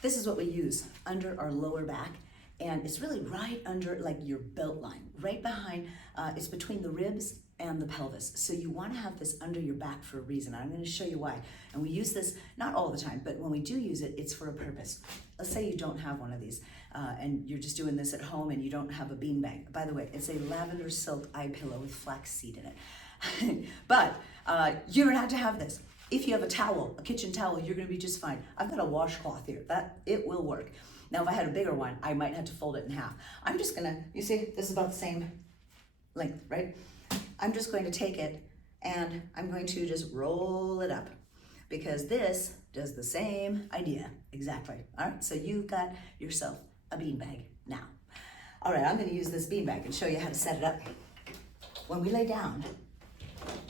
This is what we use under our lower back, and it's really right under like your belt line, right behind, it's between the ribs and the pelvis. So you want to have this under your back for a reason. I'm going to show you why. And we use this not all the time, but when we do use it, it's for a purpose. Let's say you don't have one of these and you're just doing this at home and you don't have a beanbag. By the way, it's a lavender silk eye pillow with flax seed in it. But you don't have to have this. If you have a towel, a kitchen towel, you're going to be just fine. I've got a washcloth here. It will work. Now, if I had a bigger one, I might have to fold it in half. I'm just gonna, you see, this is about the same length, right? I'm just going to take it and I'm going to just roll it up because this does the same idea exactly. All right, so you've got yourself a beanbag now. All right, I'm gonna use this beanbag and show you how to set it up. When we lay down,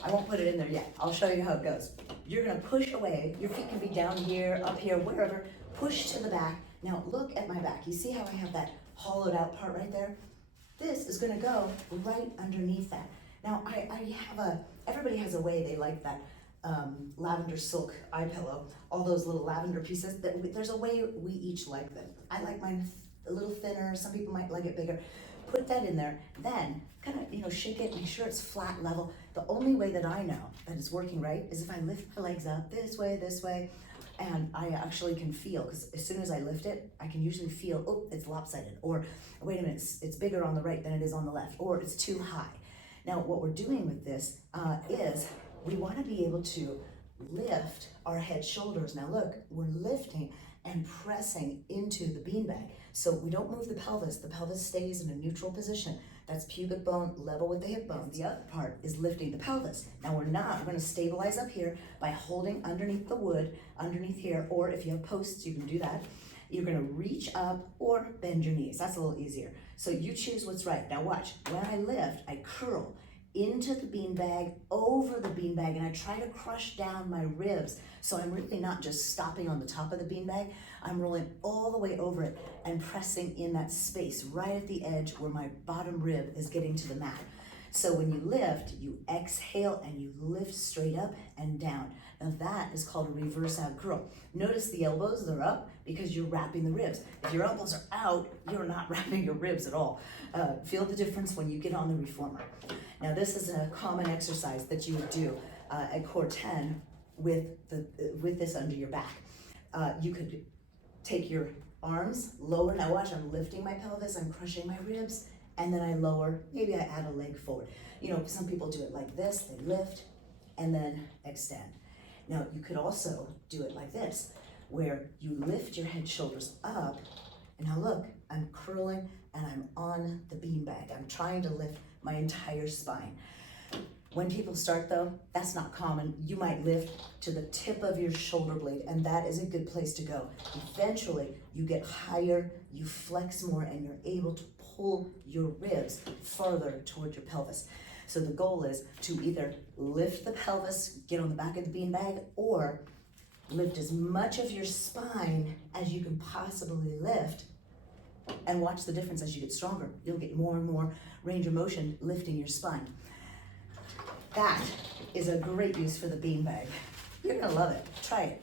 I won't put it in there yet. I'll show you how it goes. You're gonna push away. Your feet can be down here, up here, wherever. Push to the back. Now look at my back. You see how I have that hollowed out part right there? This is gonna go right underneath that. Now I have everybody has a way they like that lavender silk eye pillow, all those little lavender pieces. There's a way we each like them. I like mine a little thinner. Some people might like it bigger. Put that in there, then kind of, shake it, make sure it's flat level. The only way that I know that it's working right is if I lift my legs up this way, and I actually can feel, because as soon as I lift it, I can usually feel, oh, it's lopsided, or wait a minute, it's bigger on the right than it is on the left, or it's too high. Now, what we're doing with this is we want to be able to lift our head shoulders. Now look, we're lifting and pressing into the beanbag. So we don't move the pelvis stays in a neutral position. That's pubic bone level with the hip bone. The other part is lifting the pelvis. Now we're gonna stabilize up here by holding underneath the wood, underneath here, or if you have posts, you can do that. You're gonna reach up or bend your knees. That's a little easier. So you choose what's right. Now watch, when I lift, I curl into the beanbag, over the beanbag, and I try to crush down my ribs. So I'm really not just stopping on the top of the beanbag, I'm rolling all the way over it and pressing in that space right at the edge where my bottom rib is getting to the mat. So when you lift, you exhale and you lift straight up and down. Now that is called a reverse ab curl. Notice the elbows, they're up because you're wrapping the ribs. If your elbows are out, you're not wrapping your ribs at all. Feel the difference when you get on the reformer. Now this is a common exercise that you would do at core 10 with this under your back. You could take your arms, lower. Now watch, I'm lifting my pelvis, I'm crushing my ribs, and then I lower, maybe I add a leg forward. Some people do it like this, they lift and then extend. Now you could also do it like this, where you lift your head shoulders up, and now look, I'm curling and I'm on the beanbag. I'm trying to lift my entire spine. When people start though, that's not common. You might lift to the tip of your shoulder blade, and that is a good place to go. Eventually, you get higher, you flex more, and you're able to pull your ribs farther toward your pelvis. So the goal is to either lift the pelvis, get on the back of the beanbag, or lift as much of your spine as you can possibly lift, and watch the difference as you get stronger. You'll get more and more range of motion lifting your spine. That is a great use for the beanbag. You're gonna love it. Try it.